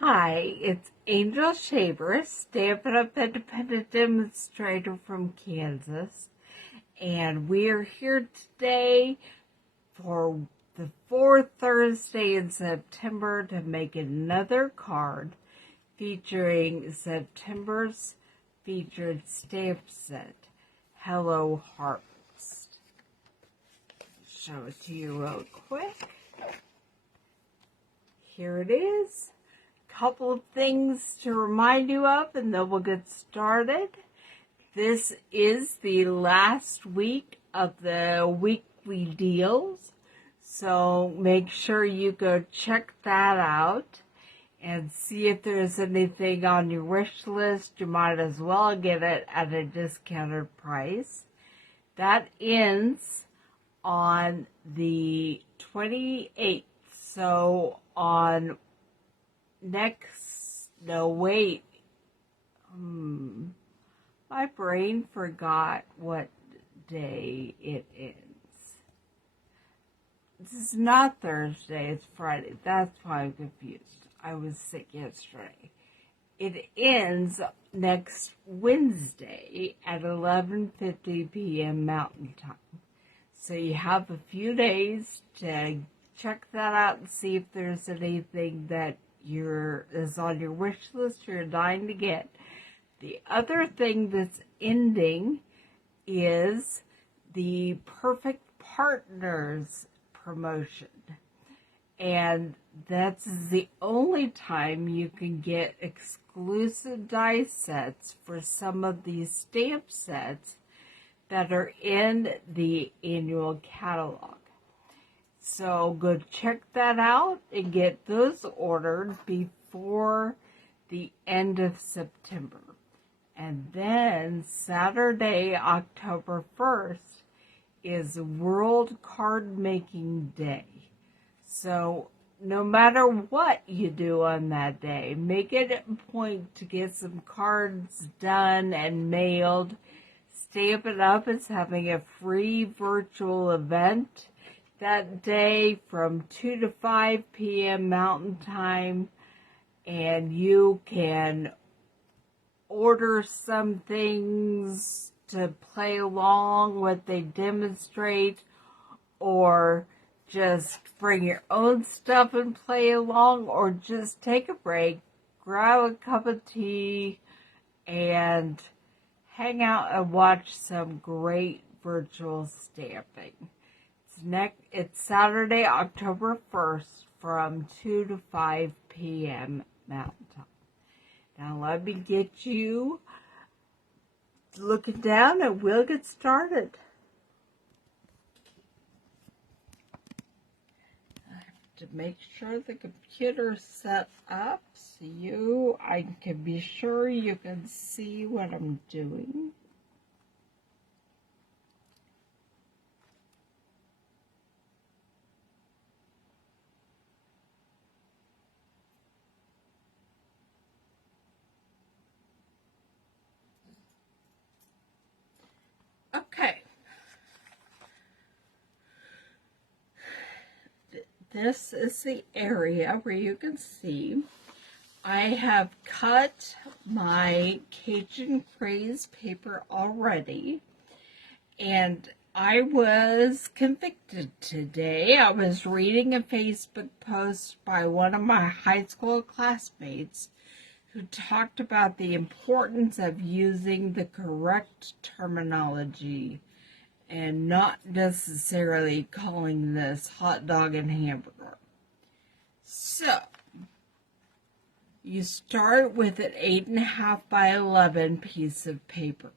Hi, it's Angel Shaver, Stampin' Up Independent Demonstrator from Kansas, and we are here today for the fourth Thursday in September to make another card featuring September's featured stamp set, Hello Harvest. Show it to you real quick. Here it is. Couple of things to remind you of, and then we'll get started. This is the last week of the weekly deals, so make sure you go check that out and see if there's anything on your wish list. You might as well get it at a discounted price. That ends on the 28th, so on my brain forgot what day it ends. This is not Thursday, it's Friday. That's why I'm confused. I was sick yesterday. It ends next Wednesday at 11:50 p.m. Mountain Time. So you have a few days to check that out and see if there's anything that is on your wish list you're dying to get. The other thing that's ending is the Perfect Partners promotion. And that's the only time you can get exclusive die sets for some of these stamp sets that are in the annual catalog. So go check that out and get those ordered before the end of September. And then Saturday, October 1st, is World Card Making Day. So no matter what you do on that day, make it a point to get some cards done and mailed. Stampin' Up is having a free virtual event that day from 2 to 5 p.m. Mountain Time, and you can order some things to play along what they demonstrate, or just bring your own stuff and play along, or just take a break, grab a cup of tea, and hang out and watch some great virtual stamping. It's Saturday, October 1st from 2 to 5 p.m. Mountain Time. Now let me get you looking down and we'll get started. I have to make sure the computer's set up so I can be sure you can see what I'm doing. Okay. This is the area where you can see I have cut my Cajun Craze paper already, and I was convicted today. I was reading a Facebook post by one of my high school classmates who talked about the importance of using the correct terminology and not necessarily calling this hot dog and hamburger. So, you start with an 8.5 by 11 piece of paper,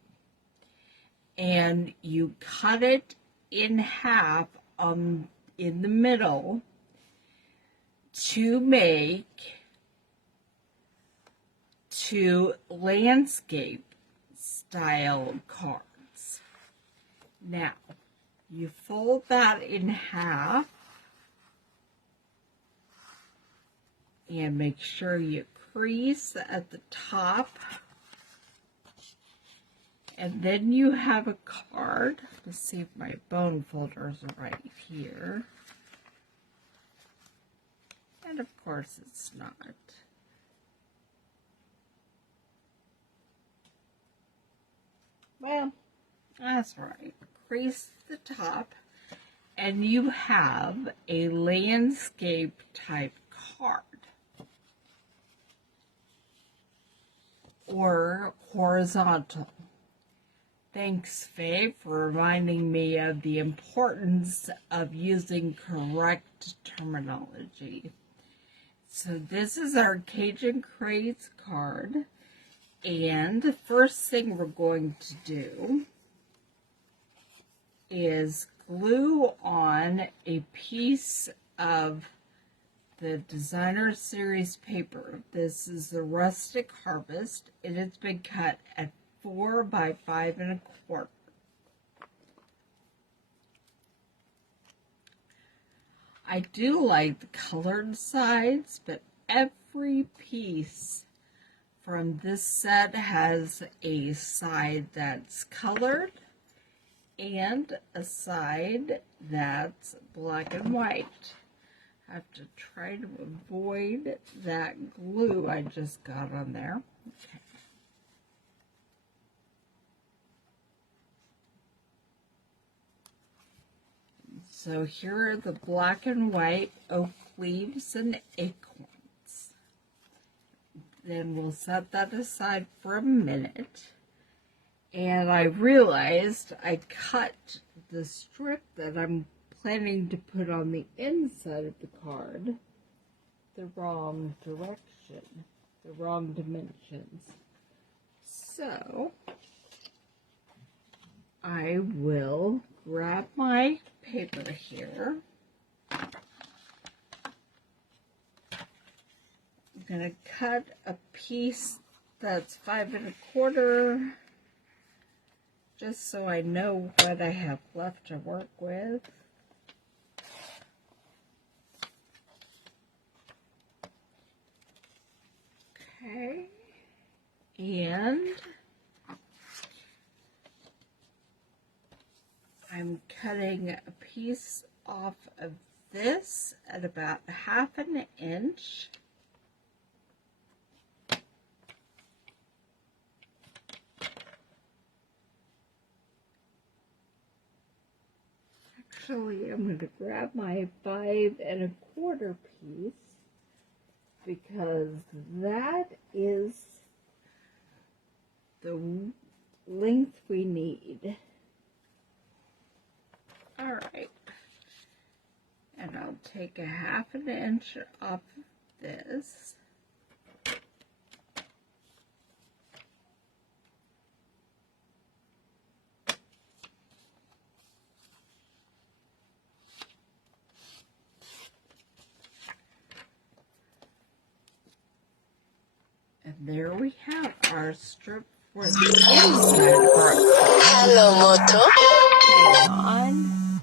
and you cut it in half in the middle to make two landscape style cards. Now, you fold that in half and make sure you crease at the top, and then you have a card. Let's see if my bone folders are right here. And of course it's not. Well, that's right. Crease the top, and you have a landscape type card. Or horizontal. Thanks, Faye, for reminding me of the importance of using correct terminology. So this is our Cajun Craze card, and the first thing we're going to do is glue on a piece of the Designer Series paper. This is the Rustic Harvest. It has been cut at 4 by 5 1/4. I do like the colored sides, but every piece from this set has a side that's colored and a side that's black and white. I have to try to avoid that glue I just got on there. Okay. So here are the black and white oak leaves and acorns. Then we'll set that aside for a minute. And I realized I cut the strip that I'm planning to put on the inside of the card the wrong direction, the wrong dimensions. So I will grab my paper here. I'm going to cut a piece that's 5 1/4, just so I know what I have left to work with. Okay, and I'm cutting a piece off of this at about 1/2 inch. Actually, I'm going to grab my 5 1/4 piece, because that is the length we need. All right, and I'll take a 1/2 inch off of this. And there we have our strip for the inside of our card. Hello, Moto. Hang on.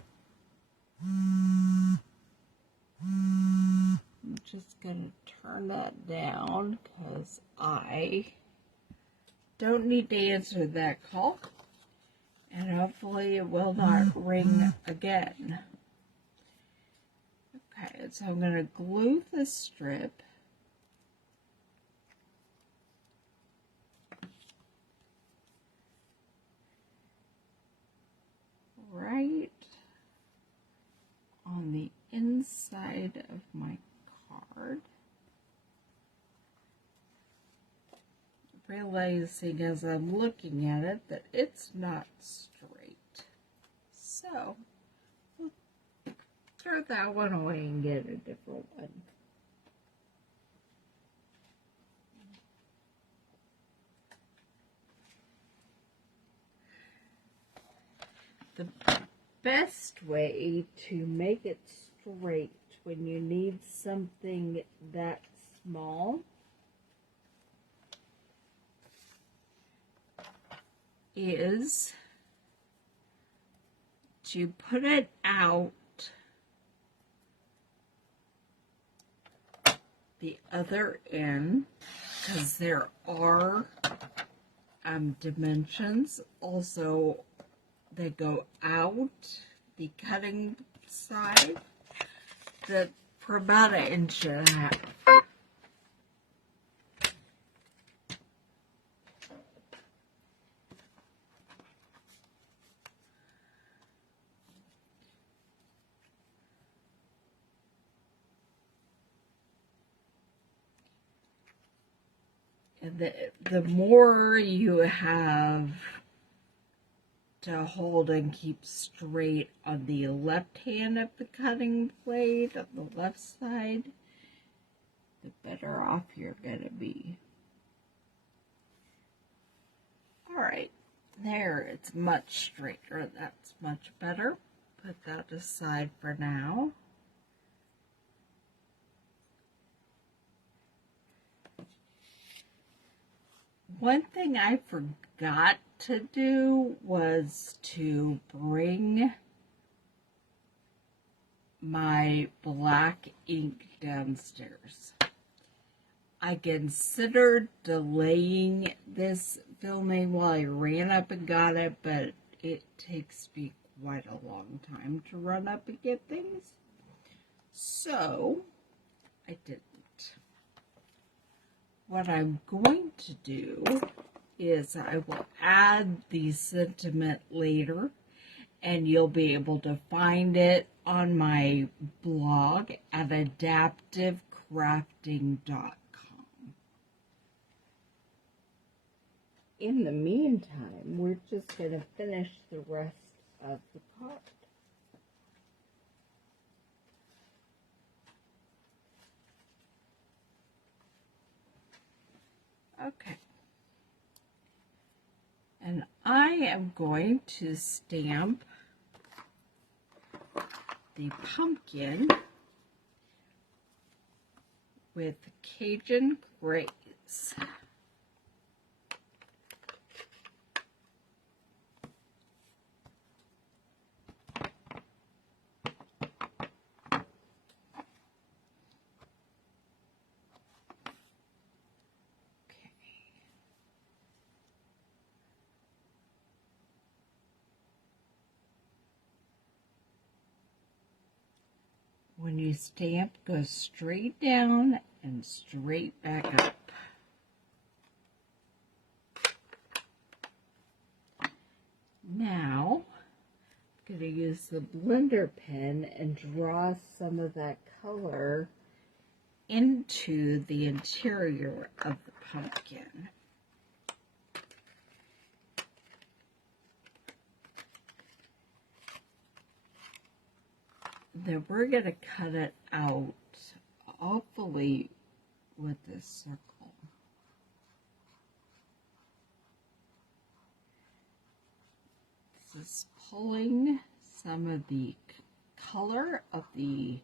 I'm just going to turn that down because I don't need to answer that call. And hopefully it will not ring again. Okay, so I'm going to glue the strip right on the inside of my card, realizing as I'm looking at it that it's not straight. So we'll throw that one away and get a different one. The best way to make it straight when you need something that small is to put it out the other end, because there are dimensions also that go out the cutting side that for about 1.5 inches. And the more you have to hold and keep straight on the left hand of the cutting blade, on the left side, the better off you're going to be. Alright, there, it's much straighter. That's much better. Put that aside for now. One thing I forgot to do was to bring my black ink downstairs. I considered delaying this filming while I ran up and got it, but it takes me quite a long time to run up and get things. So, I didn't. What I'm going to do is I will add the sentiment later, and you'll be able to find it on my blog at adaptivecrafting.com. In the meantime, we're just going to finish the rest of the card. Okay. And I am going to stamp the pumpkin with Cajun Grays. When you stamp, go straight down and straight back up. Now, I'm going to use the blender pen and draw some of that color into the interior of the pumpkin. Then we're going to cut it out, hopefully with this circle. This is pulling some of the color of the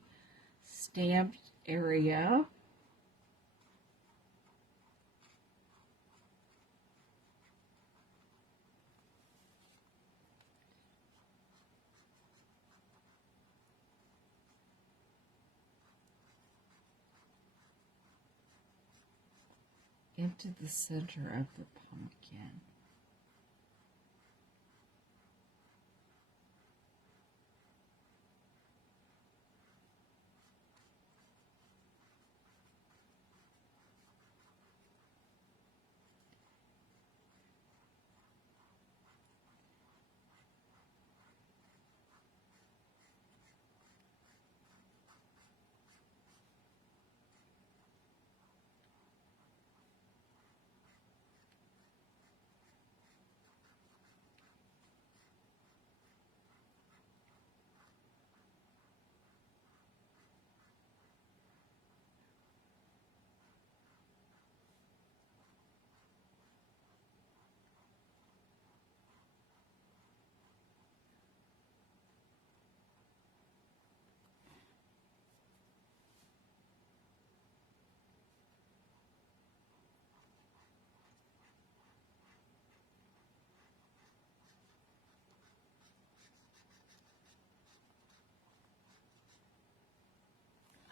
stamped area into the center of the pumpkin.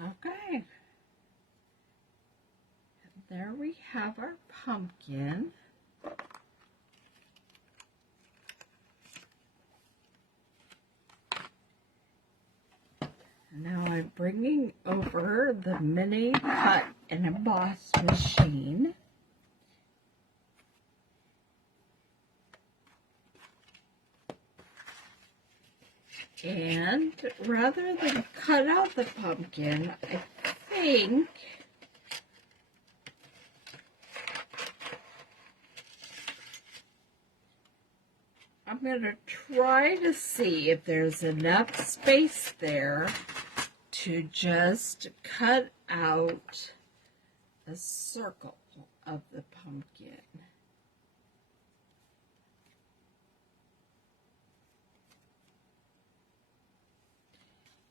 Okay, there we have our pumpkin. Now I'm bringing over the mini cut and emboss machine. And rather than cut out the pumpkin, I think I'm going to try to see if there's enough space there to just cut out a circle of the pumpkin.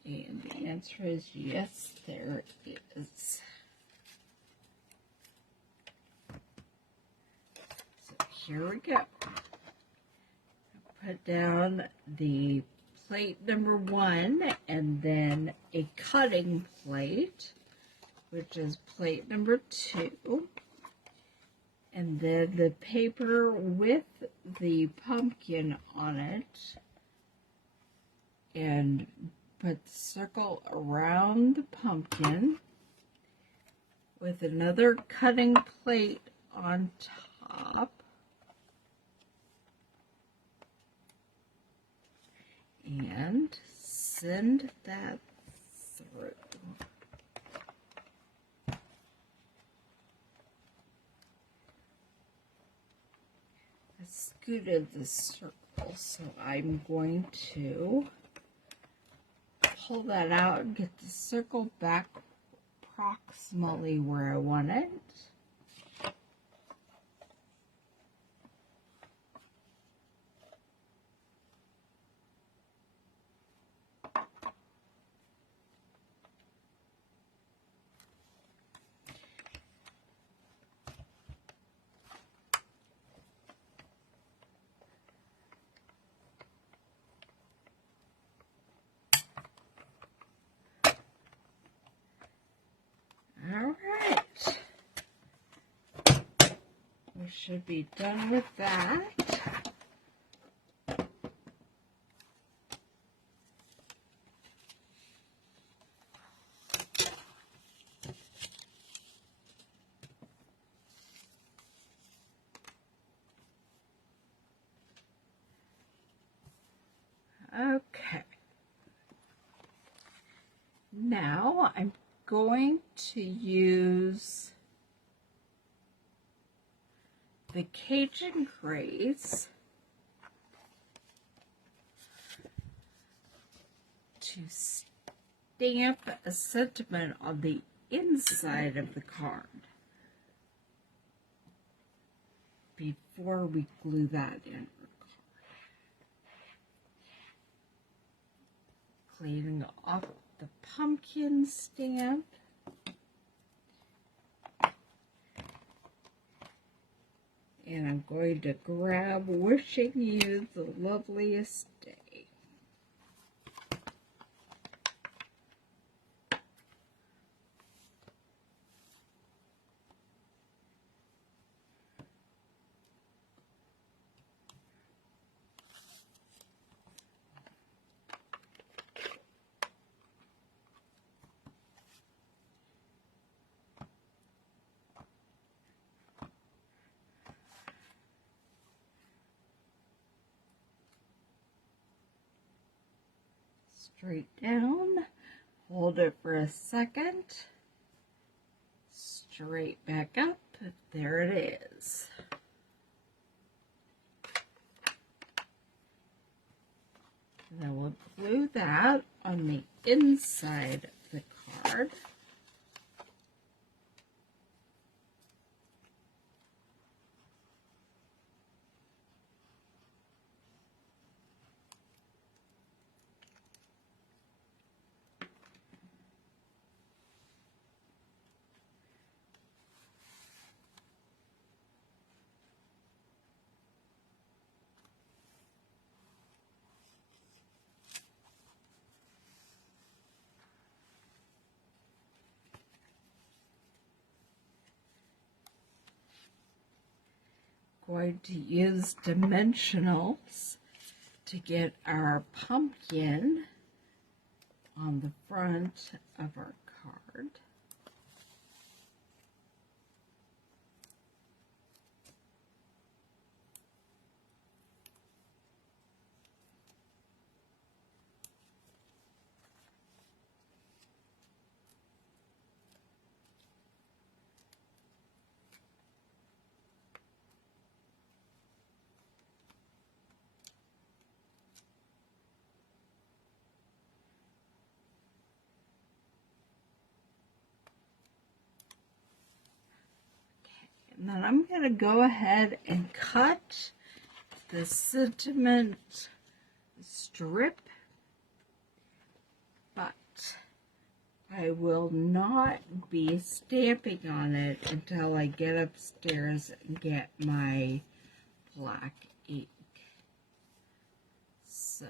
And the answer is yes, there is. So here we go. Put down the plate number 1 and then a cutting plate, which is plate number 2. And then the paper with the pumpkin on it. And put the circle around the pumpkin with another cutting plate on top. And send that through. I scooted the circle, so I'm going to pull that out and get the circle back approximately where I want it. Should be done with that. Okay. Now I'm going to use the Cajun Grace to stamp a sentiment on the inside of the card before we glue that in. Cleaning off the pumpkin stamp. And I'm going to grab Wishing You the Loveliest Day. Straight down, hold it for a second, straight back up, there it is. And then we'll glue that on the inside of the card. Going to use dimensionals to get our pumpkin on the front of our card. And then I'm going to go ahead and cut the sentiment strip, but I will not be stamping on it until I get upstairs and get my black ink. So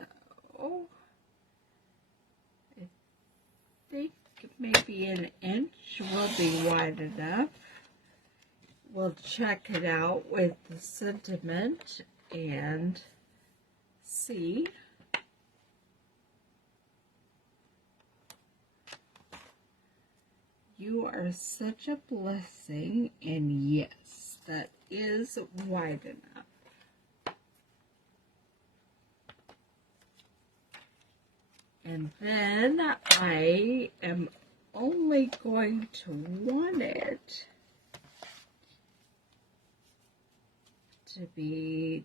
I think maybe an inch will be wide enough. We'll check it out with the sentiment and see. You are such a blessing, and yes, that is wide enough. And then I am only going to want it to be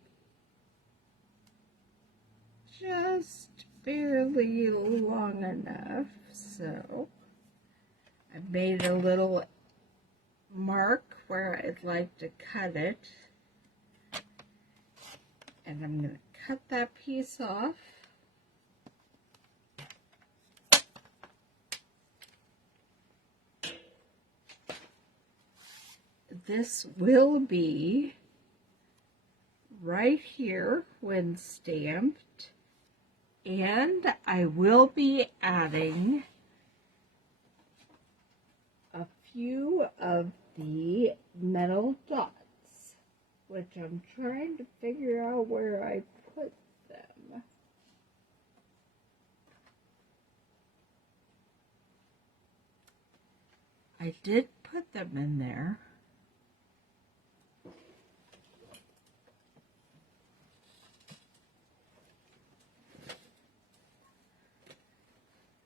just barely long enough, so I made a little mark where I'd like to cut it, and I'm going to cut that piece off. This will be right here when stamped, and I will be adding a few of the metal dots, which I'm trying to figure out where I put them. I did put them in there.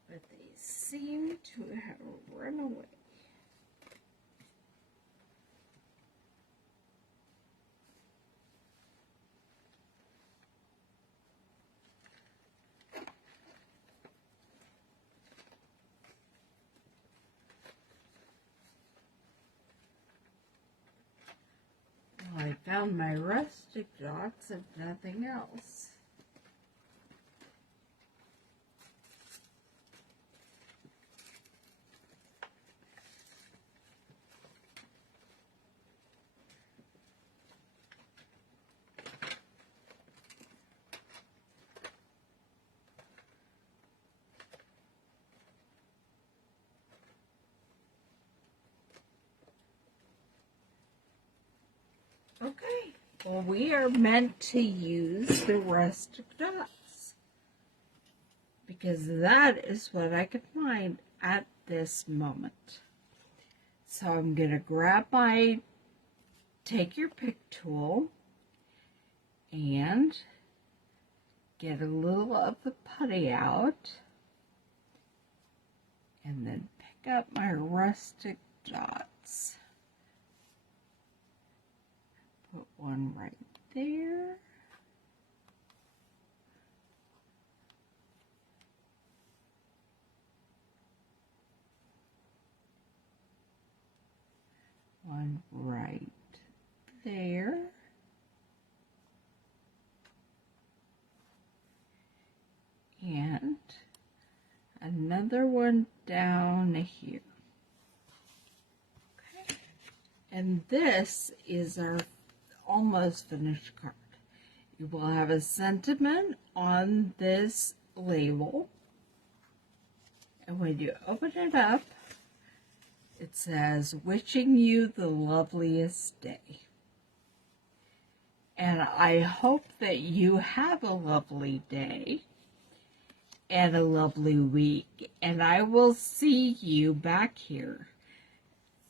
But they seem to have run away. Well, I found my rustic dots, if nothing else. Okay, well, we are meant to use the rustic dots because that is what I could find at this moment. So I'm going to grab my take your pick tool and get a little of the putty out and then pick up my rustic dots. Put one right there. One right there. And another one down here. Okay. And this is our almost finished card. You will have a sentiment on this label, and when you open it up, it says, "Wishing you the loveliest day." And I hope that you have a lovely day and a lovely week, and I will see you back here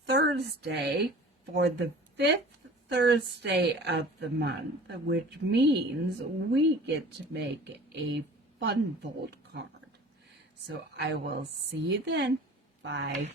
Thursday for the 5th Thursday of the month, which means we get to make a fun fold card. So I will see you then. Bye.